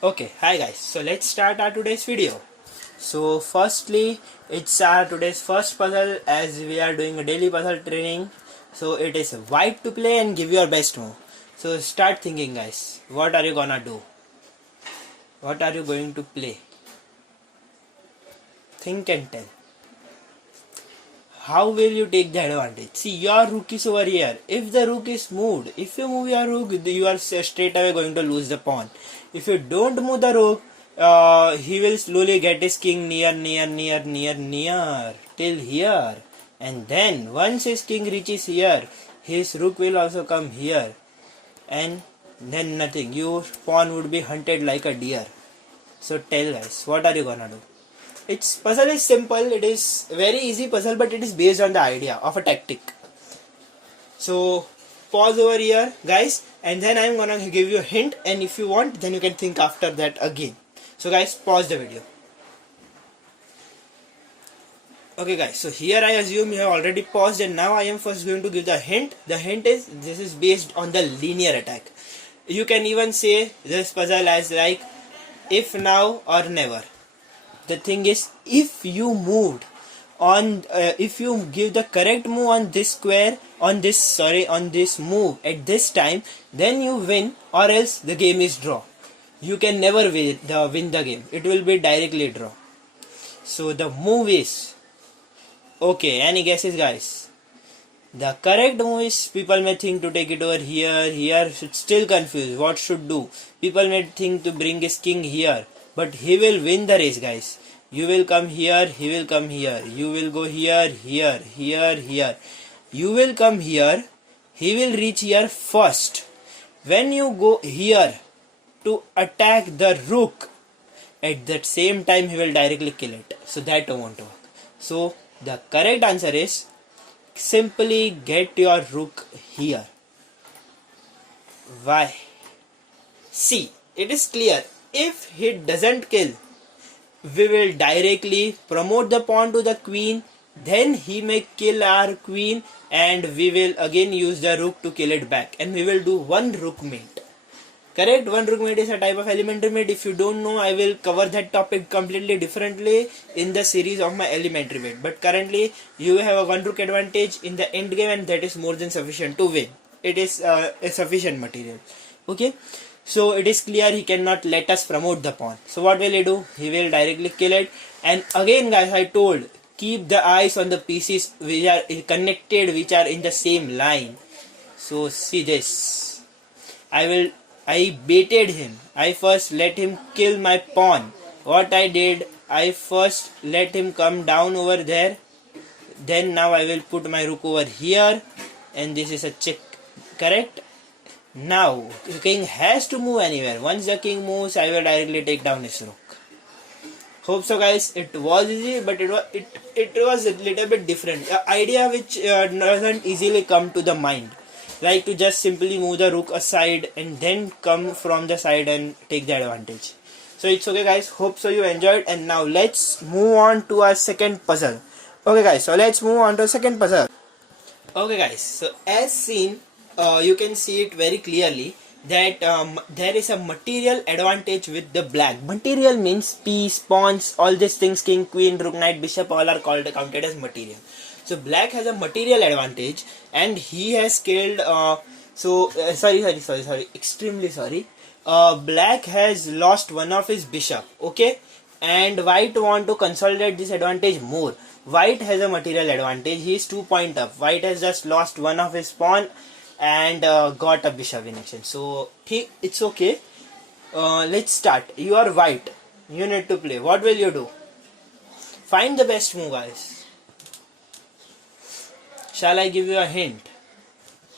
Okay, hi guys. So let's start our today's video. So firstly, it's our today's first puzzle as we are doing a daily puzzle training. So it is white to play and give your best move. So start thinking guys. What are you gonna do? What are you going to play? Think and tell. How will you take the advantage? See, your rook is over here. If the rook is moved, if you move your rook, you are straight away going to lose the pawn. If you don't move the rook, he will slowly get his king near till here. And then once his king reaches here, his rook will also come here. And then nothing. Your pawn would be hunted like a deer. So tell guys, what are you gonna do? Its puzzle is simple, it is very easy puzzle, but it is based on the idea of a tactic. So pause over here guys, and then I am gonna give you a hint, and if you want then you can think after that again. So guys, pause the video. Okay guys, so here I assume you have already paused, and now I am first going to give the hint. The hint is this is based on the linear attack. You can even say this puzzle as like if now or never. The thing is, if you moved on, if you give the correct move on this square, on this move at this time, then you win, or else the game is draw. You can never win the game. It will be directly draw. So the move is, okay, any guesses guys? The correct move is, people may think to take it over here, still confused, what should do? People may think to bring his king here, but he will win the race guys. You will come here, he will come here, you will go here. You will come here, he will reach here first. When you go here to attack the rook, at that same time he will directly kill it. So that won't work. So the correct answer is, simply get your rook here. Why? See, it is clear. If he doesn't kill, we will directly promote the pawn to the queen, then he may kill our queen, and we will again use the rook to kill it back, and we will do one rook mate. Correct? One rook mate is a type of elementary mate. If you don't know, I will cover that topic completely differently in the series of my elementary mate. But currently, you have a one rook advantage in the end game, and that is more than sufficient to win. It is a sufficient material. Okay? So it is clear he cannot let us promote the pawn. So what will he do? He will directly kill it. And again guys, I told, keep the eyes on the pieces which are connected, which are in the same line. So see this. I baited him. I first let him kill my pawn. What I did, I first let him come down over there. Then now I will put my rook over here. And this is a check. Correct? Now, the king has to move anywhere. Once the king moves, I will directly take down his rook. Hope so guys. It was easy, but it was a little bit different. An idea which doesn't easily come to the mind. Like to just simply move the rook aside and then come from the side and take the advantage. So it's okay guys. Hope so you enjoyed. And now let's move on to our second puzzle. Okay guys, so let's move on to the second puzzle. Okay guys, so as seen, you can see it very clearly that there is a material advantage with the black. Material means piece, pawns, all these things, king, queen, rook, knight, bishop, all are counted as material. So black has a material advantage, and he has killed. Extremely sorry. Black has lost one of his bishop. Okay, and white want to consolidate this advantage more. White has a material advantage. He is 2 point up. White has just lost one of his pawn and got a bishop in action. So it's okay. Let's start. You are white. You need to play. What will you do? Find the best move guys. Shall I give you a hint?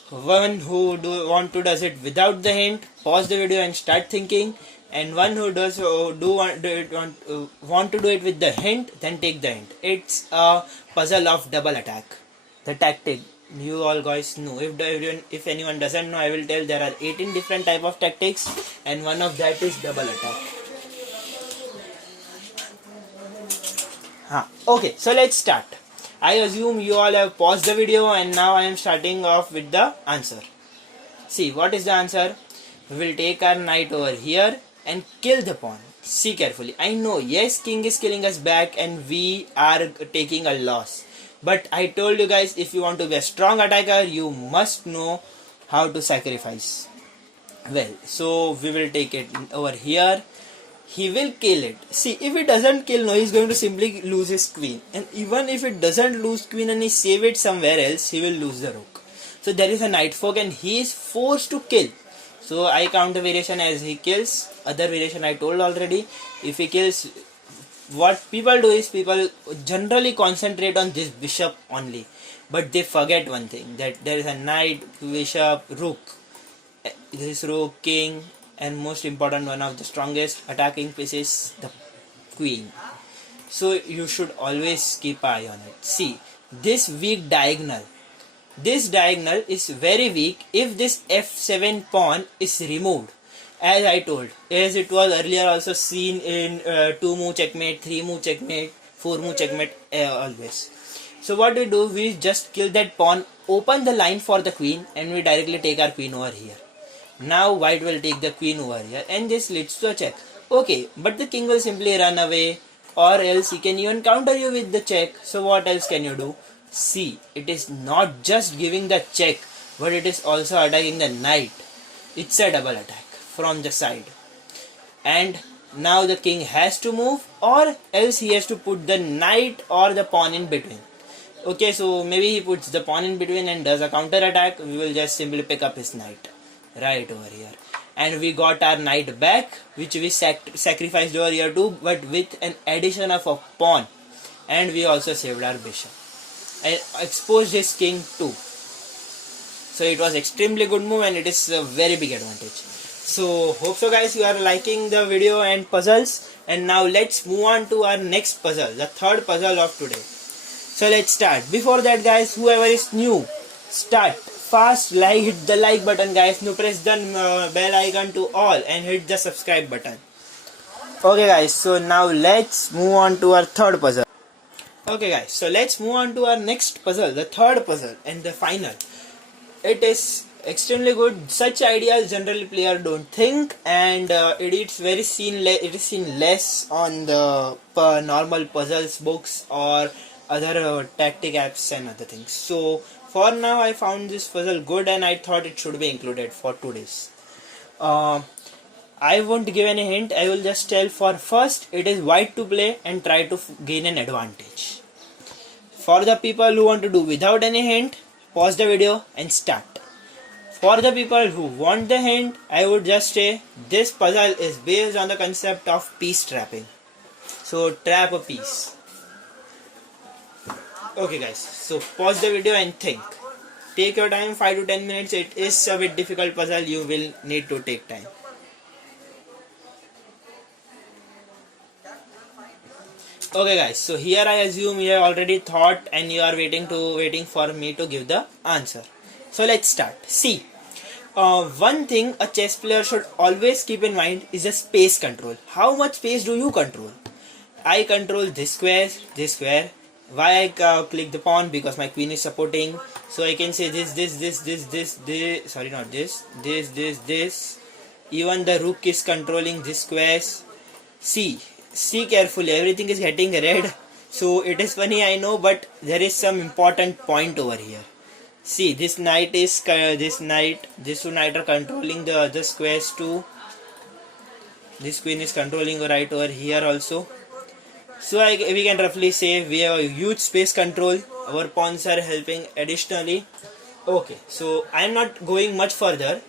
One who want to does it without the hint, pause the video and start thinking. And one who does want to do it with the hint, then take the hint. It's a puzzle of double attack. The tactic. You all guys know. If anyone doesn't know, I will tell there are 18 different type of tactics, and one of that is double attack. Okay, so let's start. I assume you all have paused the video, and now I am starting off with the answer. See, what is the answer? We will take our knight over here, and kill the pawn. See carefully. I know, yes, king is killing us back and we are taking a loss. But I told you guys, if you want to be a strong attacker, you must know how to sacrifice. Well, so we will take it over here. He will kill it. See, if it doesn't kill, no, he's going to simply lose his queen. And even if it doesn't lose queen and he save it somewhere else, he will lose the rook. So there is a knight fork and he is forced to kill. So I count the variation as he kills. Other variation I told already. If he kills, what people do is people generally concentrate on this bishop only. But they forget one thing, that there is a knight, bishop, rook. This rook, king, and most important, one of the strongest attacking pieces, the queen. So you should always keep eye on it. See, this weak diagonal. This diagonal is very weak if this f7 pawn is removed. As I told, as it was earlier also seen in 2 move checkmate, 3 move checkmate, 4 move checkmate, always. So what we do, we just kill that pawn, open the line for the queen, and we directly take our queen over here. Now white will take the queen over here and this leads to a check. Okay, but the king will simply run away, or else he can even counter you with the check. So what else can you do? See, it is not just giving the check, but it is also attacking the knight. It's a double attack from the side. And now the king has to move, or else he has to put the knight or the pawn in between. Okay, so maybe he puts the pawn in between and does a counter attack. We will just simply pick up his knight right over here, and we got our knight back, which we sacrificed over here too, but with an addition of a pawn, and we also saved our bishop and exposed his king too. So it was extremely good move and it is a very big advantage. So hope so guys you are liking the video and puzzles, and now let's move on to our next puzzle, the third puzzle of today. So let's start. Before that guys, whoever is new, start fast, hit the like button guys. Now press the bell icon to all and hit the subscribe button. Okay guys, so now let's move on to our third puzzle. Okay guys, so let's move on to our next puzzle, the third puzzle and the final. It is extremely good. Such ideas generally player don't think, and it is seen less on the normal puzzles books or other tactic apps and other things. So for now I found this puzzle good and I thought it should be included for today's. I won't give any hint, I will just tell. For first, it is white to play and try to gain an advantage. For the people who want to do without any hint, pause the video and start. For the people who want the hint, I would just say this puzzle is based on the concept of piece trapping. So trap a piece. Okay guys, so pause the video and think. Take your time, 5 to 10 minutes. It is a bit difficult puzzle, you will need to take time. Okay guys, so here I assume you have already thought and you are waiting for me to give the answer. So let's start. See, one thing a chess player should always keep in mind is the space control. How much space do you control? I control this square. Why I click the pawn? Because my queen is supporting. So I can say this. Sorry, not this. This. Even the rook is controlling this squares. See carefully. Everything is getting red. So it is funny, I know, but there is some important point over here. See, this two knight are controlling the other squares too. This queen is controlling right over here also. So we can roughly say we have a huge space control. Our pawns are helping additionally. Okay, so I am not going much further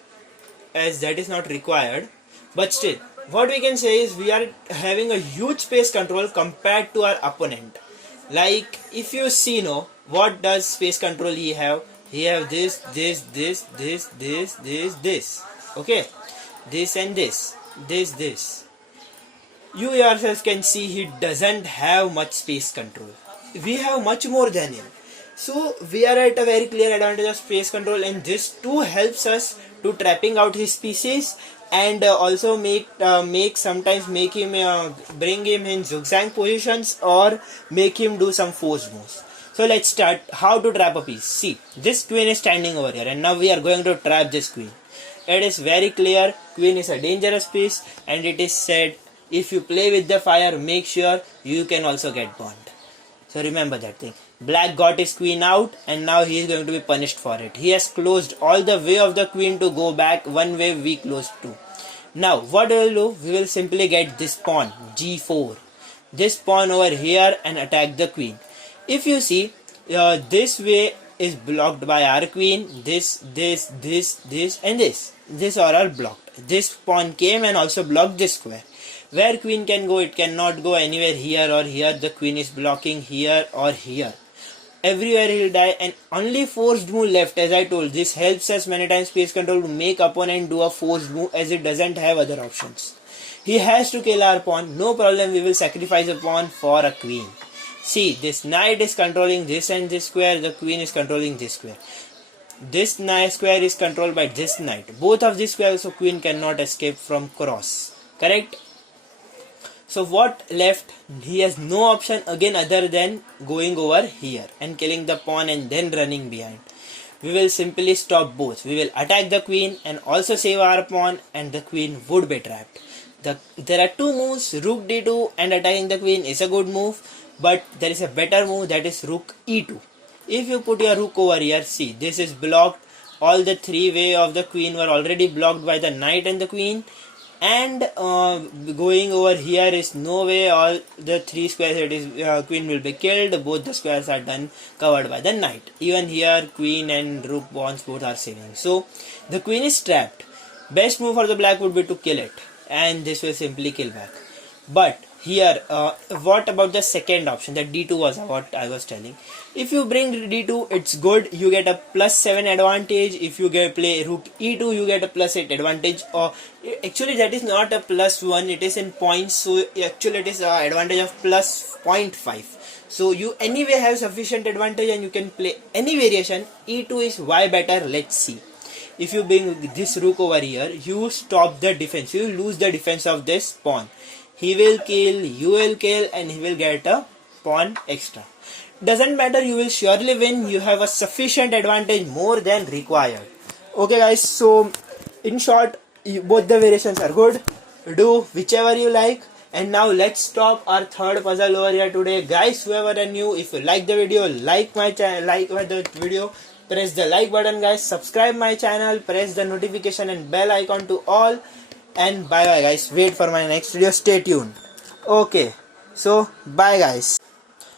as that is not required. But still, what we can say is we are having a huge space control compared to our opponent. Like if you see now, what does space control he have? He have this. Okay, this and this. You yourself can see he doesn't have much space control. We have much more than him. So we are at a very clear advantage of space control, and this too helps us to trapping out his pieces and also sometimes make him bring him in zigzag positions or make him do some forced moves. So let's start how to trap a piece. See, this queen is standing over here and now we are going to trap this queen. It is very clear, queen is a dangerous piece, and it is said if you play with the fire, make sure you can also get burned. So remember that thing. Black got his queen out, and now he is going to be punished for it. He has closed all the way of the queen to go back, one way we closed too. Now what we will do, we will simply get this pawn g4, this pawn over here, and attack the queen. If you see, this way is blocked by our queen, this and this are all blocked. This pawn came and also blocked this square. Where queen can go, it cannot go anywhere here or here. The queen is blocking here or here. Everywhere he will die, and only forced move left. As I told, this helps us many times space control to make opponent do a forced move, as it doesn't have other options. He has to kill our pawn, no problem, we will sacrifice a pawn for a queen. See, this knight is controlling this and this square, the queen is controlling this square. This knight square is controlled by this knight. Both of these squares, so queen cannot escape from cross. Correct? So what left? He has no option again other than going over here and killing the pawn and then running behind. We will simply stop both. We will attack the queen and also save our pawn, and the queen would be trapped. There are two moves, rook d2 and attacking the queen is a good move, but there is a better move, that is rook e2. If you put your rook over here, see, this is blocked. All the three way of the queen were already blocked by the knight and the queen. And going over here is no way, all the three squares, it is queen will be killed. Both the squares are done covered by the knight. Even here queen and rook pawns both are saving. So the queen is trapped. Best move for the black would be to kill it, and this will simply kill back. But here, what about the second option? That d2 was what I was telling. If you bring d2, it's good. You get a +7 advantage. If you play rook e2, you get a +8 advantage. Or actually, that is not a +1. It is in points. So actually, it is an advantage of +0.5. So you anyway have sufficient advantage, and you can play any variation. E2 is why better. Let's see. If you bring this rook over here, you stop the defense. You lose the defense of this pawn. He will kill, you will kill, and he will get a pawn extra. Doesn't matter, you will surely win. You have a sufficient advantage, more than required. Okay guys, so in short, both the variations are good. Do whichever you like. And now let's stop our third puzzle over here today. Guys, whoever are new, if you like the video, like my channel, like the video, press the like button guys, subscribe my channel, press the notification and bell icon to all. And bye bye guys, wait for my next video, stay tuned. Okay, so bye guys.